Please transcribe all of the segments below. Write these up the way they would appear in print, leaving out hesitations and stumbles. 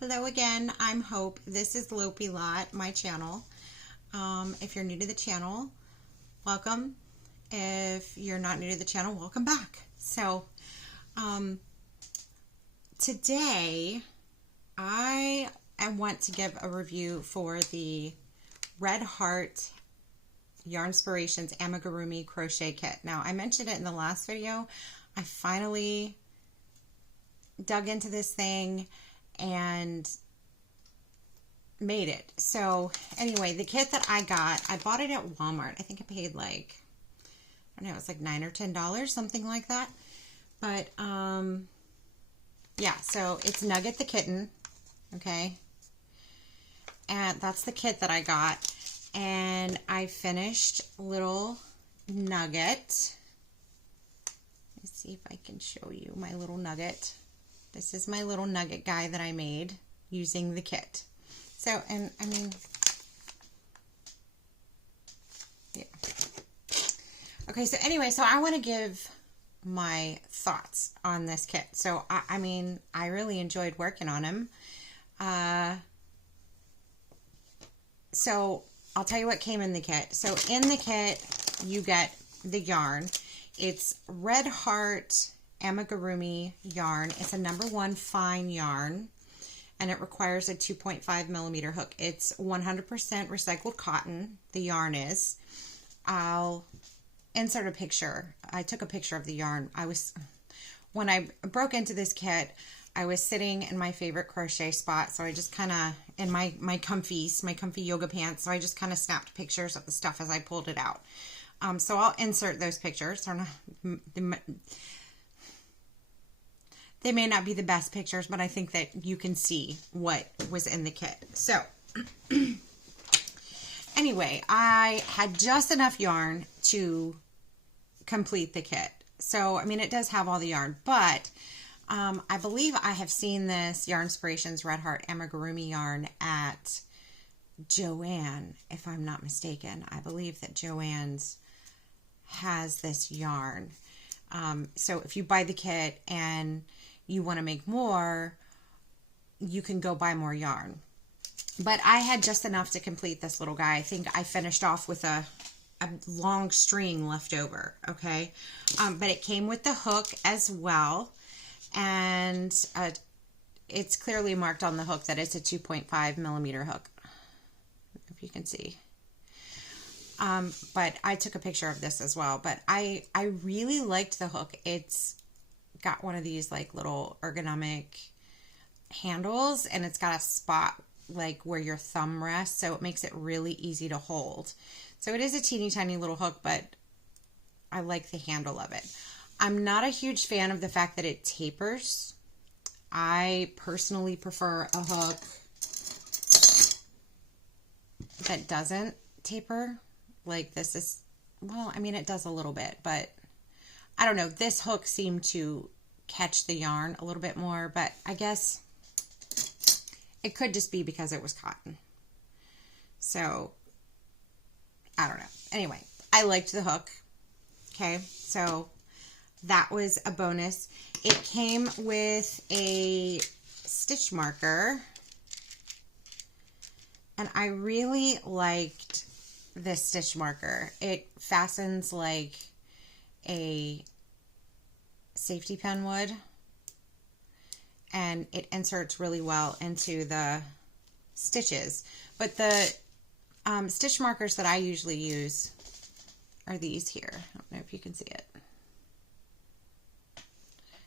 Hello again, I'm Hope. This is Lopey Lot, my channel. If you're new to the channel, welcome. If you're not new to the channel, welcome back. So, today I want to give a review for the Red Heart Yarnspirations Amigurumi Crochet Kit. Now, I mentioned it in the last video. I finally dug into this thing and made it. So anyway, the kit that I got, I bought it at Walmart. I think I paid like, I don't know, it was like $9 or $10, something like that. But yeah, so it's Nugget the kitten, okay? And that's the kit that I got. And I finished little Nugget. Let's see if I can show you my little Nugget. This is my little Nugget guy that I made using the kit. So, and I mean, yeah. Okay, so anyway, so I want to give my thoughts on this kit. So, I mean, I really enjoyed working on him. So, I'll tell you what came in the kit. So, in the kit, you get the yarn. It's Red Heart Amigurumi yarn. It's a #1 fine yarn, and it requires a 2.5 millimeter hook. It's 100% recycled cotton, the yarn is. I'll insert a picture. I took a picture of the yarn. When I broke into this kit, I was sitting in my favorite crochet spot, so I just kind of, in my comfy yoga pants, so I just kind of snapped pictures of the stuff as I pulled it out. So I'll insert those pictures. They may not be the best pictures, but I think that you can see what was in the kit. So, anyway, I had just enough yarn to complete the kit. So, I mean, it does have all the yarn, but I believe I have seen this Yarnspirations Red Heart Amigurumi yarn at Joann, if I'm not mistaken. I believe that Joann's has this yarn. So, if you buy the kit and you want to make more, you can go buy more yarn. But I had just enough to complete this little guy. I think I finished off with a long string left over, okay? But it came with the hook as well. And it's clearly marked on the hook that it's a 2.5 millimeter hook, if you can see. But I took a picture of this as well. But I really liked the hook. It's got one of these like little ergonomic handles, and it's got a spot like where your thumb rests, so it makes it really easy to hold. So it is a teeny tiny little hook, but I like the handle of it. I'm not a huge fan of the fact that it tapers. I personally prefer a hook that doesn't taper. Like this is, well, I mean, it does a little bit, but I don't know. This hook seemed to catch the yarn a little bit more, but I guess it could just be because it was cotton. So, I don't know. Anyway, I liked the hook. Okay, so that was a bonus. It came with a stitch marker, and I really liked this stitch marker. It fastens like a safety pin would, and it inserts really well into the stitches. But the stitch markers that I usually use are these here. I don't know if you can see it.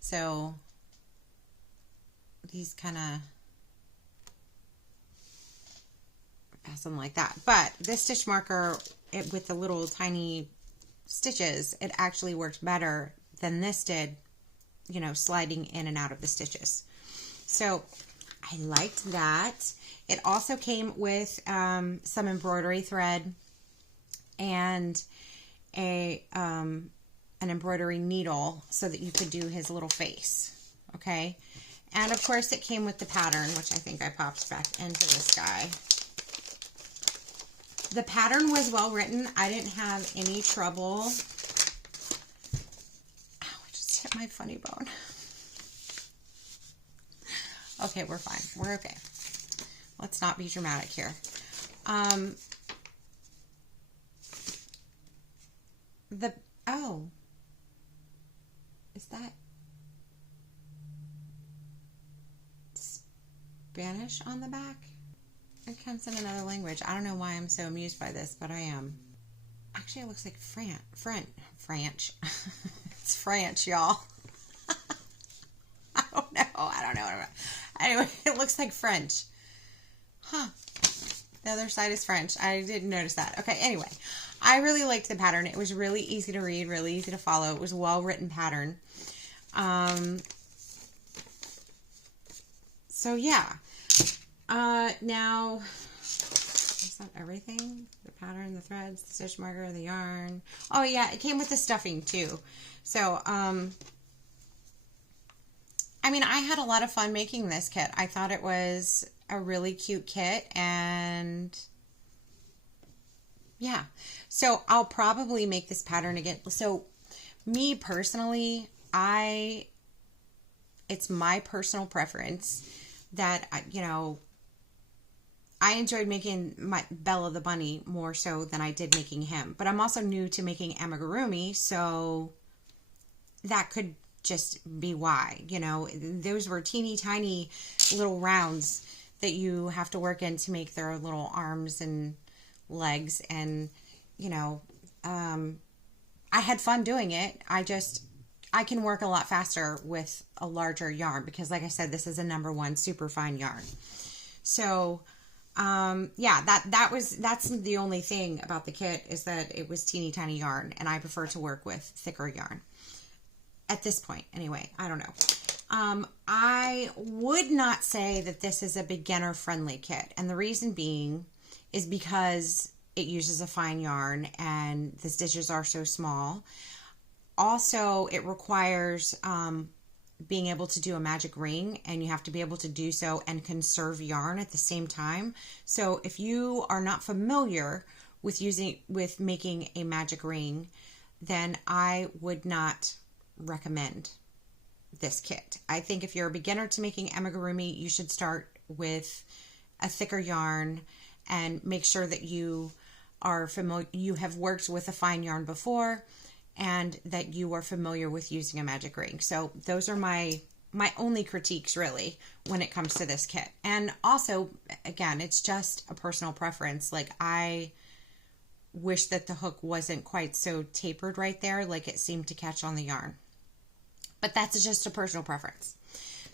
So these kind of fasten like that. But this stitch marker, with the little tiny stitches, it actually worked better than this did, you know, sliding in and out of the stitches. So I liked that. It also came with some embroidery thread and an embroidery needle so that you could do his little face. Okay, and of course it came with the pattern, which I think I popped back into this guy. The pattern was well written. I didn't have any trouble. Ow, I just hit my funny bone. Okay, we're fine. We're okay. Let's not be dramatic here. Oh, is that Spanish on the back? It comes in another language. I don't know why I'm so amused by this, but I am. Actually, it looks like French. It's French, y'all. I don't know. Anyway, it looks like French. Huh. The other side is French. I didn't notice that. Okay, anyway. I really liked the pattern. It was really easy to read, really easy to follow. It was a well-written pattern. So, yeah. Now, is that everything? The pattern, the threads, the stitch marker, the yarn. Oh, yeah, it came with the stuffing, too. So, I mean, I had a lot of fun making this kit. I thought it was a really cute kit, and yeah. So I'll probably make this pattern again. So me personally, it's my personal preference that, you know, I enjoyed making my Bella the Bunny more so than I did making him. But I'm also new to making amigurumi, so that could just be why, you know. Those were teeny tiny little rounds that you have to work in to make their little arms and legs, and you know, I had fun doing it. I can work a lot faster with a larger yarn because, like I said, this is a #1 super fine yarn. So yeah, that's the only thing about the kit, is that it was teeny tiny yarn, and I prefer to work with thicker yarn at this point anyway. I don't know. I would not say that this is a beginner friendly kit, and the reason being is because it uses a fine yarn and the stitches are so small. Also, it requires being able to do a magic ring, and you have to be able to do so and conserve yarn at the same time. So if you are not familiar with making a magic ring, then I would not recommend this kit. I think if you're a beginner to making amigurumi, you should start with a thicker yarn and make sure that you are familiar, you have worked with a fine yarn before, and that you are familiar with using a magic ring. So those are my only critiques really when it comes to this kit. And also, again, it's just a personal preference. Like, I wish that the hook wasn't quite so tapered right there, like it seemed to catch on the yarn. But that's just a personal preference.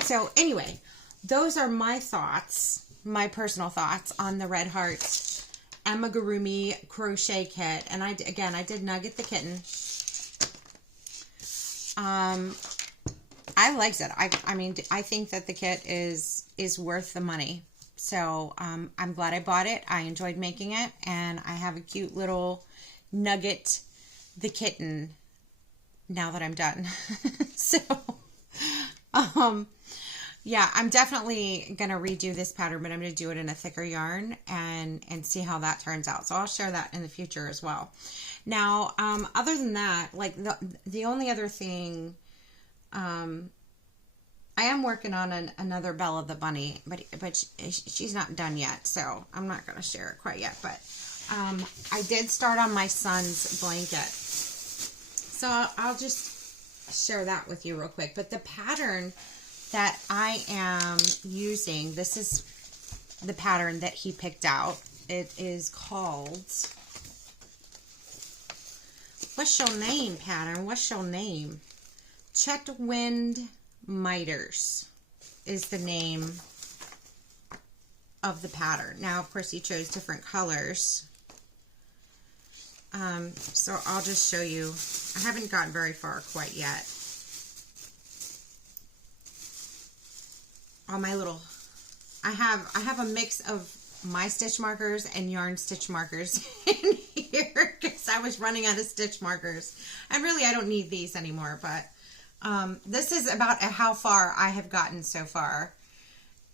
So anyway, those are my thoughts, my personal thoughts on the Red Heart Amigurumi Crochet Kit. And I did Nugget the kitten. I liked it. I mean, I think that the kit is worth the money. So I'm glad I bought it. I enjoyed making it, and I have a cute little Nugget the kitten now that I'm done. So yeah, I'm definitely gonna redo this pattern, but I'm gonna do it in a thicker yarn and see how that turns out. So I'll share that in the future as well. Now, other than that, like the only other thing, I am working on another Bella the Bunny, but she's not done yet, so I'm not going to share it quite yet. But I did start on my son's blanket, so I'll just share that with you real quick. But the pattern that I am using, this is the pattern that he picked out. It is called, what's your name, pattern? What's your name? Chetwind Miters is the name of the pattern. Now, of course, he chose different colors. So I'll just show you. I haven't gotten very far quite yet. All my little, I have a mix of my stitch markers and yarn stitch markers in here because I was running out of stitch markers. And really, I don't need these anymore, but this is about how far I have gotten so far.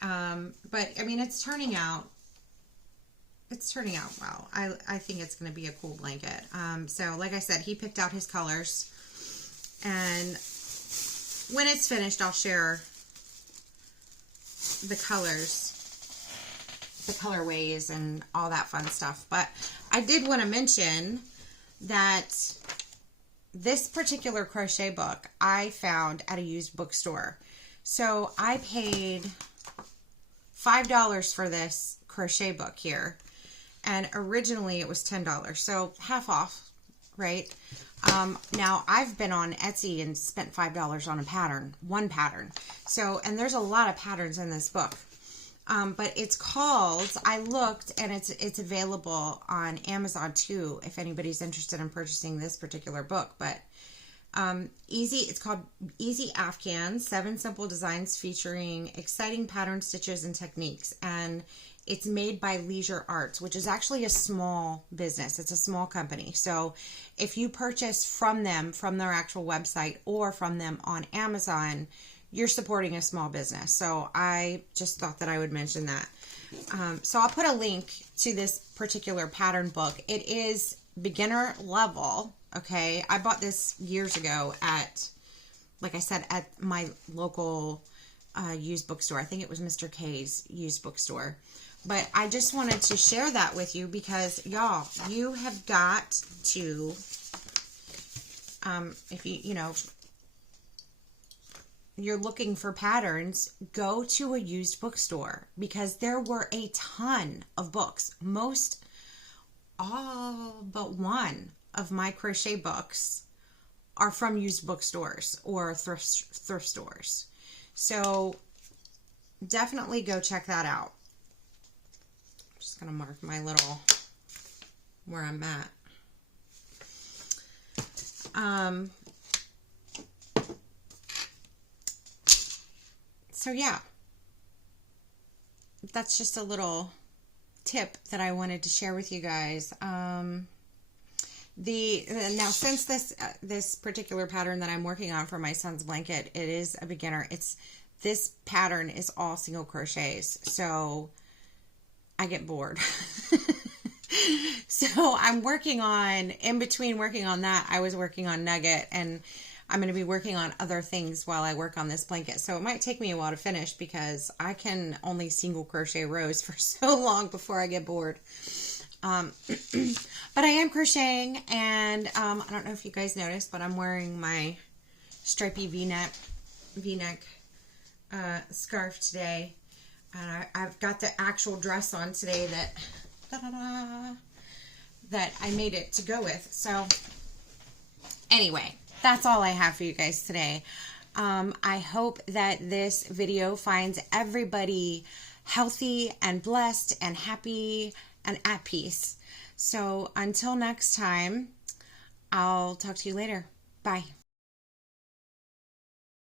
But I mean, it's turning out well. I think it's going to be a cool blanket. So like I said, he picked out his colors, and when it's finished, I'll share the colors, the colorways and all that fun stuff. But I did want to mention that this particular crochet book I found at a used bookstore. So I paid $5 for this crochet book here, and originally it was $10, so half off, right? Now I've been on Etsy and spent $5 on a pattern, one pattern. So, and there's a lot of patterns in this book. But it's called, I looked, and it's available on Amazon too, if anybody's interested in purchasing this particular book. But it's called Easy Afghans, 7 Simple Designs Featuring Exciting Pattern Stitches and Techniques. And it's made by Leisure Arts, which is actually a small business. It's a small company. So if you purchase from them, from their actual website, or from them on Amazon, you're supporting a small business. So I just thought that I would mention that. So I'll put a link to this particular pattern book. It is beginner level, okay? I bought this years ago at, like I said, at my local used bookstore. I think it was Mr. K's used bookstore. But I just wanted to share that with you because, y'all, you have got to, if you're looking for patterns, go to a used bookstore, because there were a ton of books. All but one of my crochet books are from used bookstores or thrift stores. So definitely go check that out. I'm just going to mark my little, where I'm at. So yeah, that's just a little tip that I wanted to share with you guys. Now, since this particular pattern that I'm working on for my son's blanket, it is a beginner. This pattern is all single crochets, so I get bored. So I'm working on, in between working on that, I was working on Nugget, and I'm going to be working on other things while I work on this blanket. So it might take me a while to finish because I can only single crochet rows for so long before I get bored. But I am crocheting, and I don't know if you guys noticed, but I'm wearing my stripy V-neck scarf today. And I've got the actual dress on today that I made it to go with. So anyway, that's all I have for you guys today. I hope that this video finds everybody healthy and blessed and happy and at peace. So until next time, I'll talk to you later. Bye.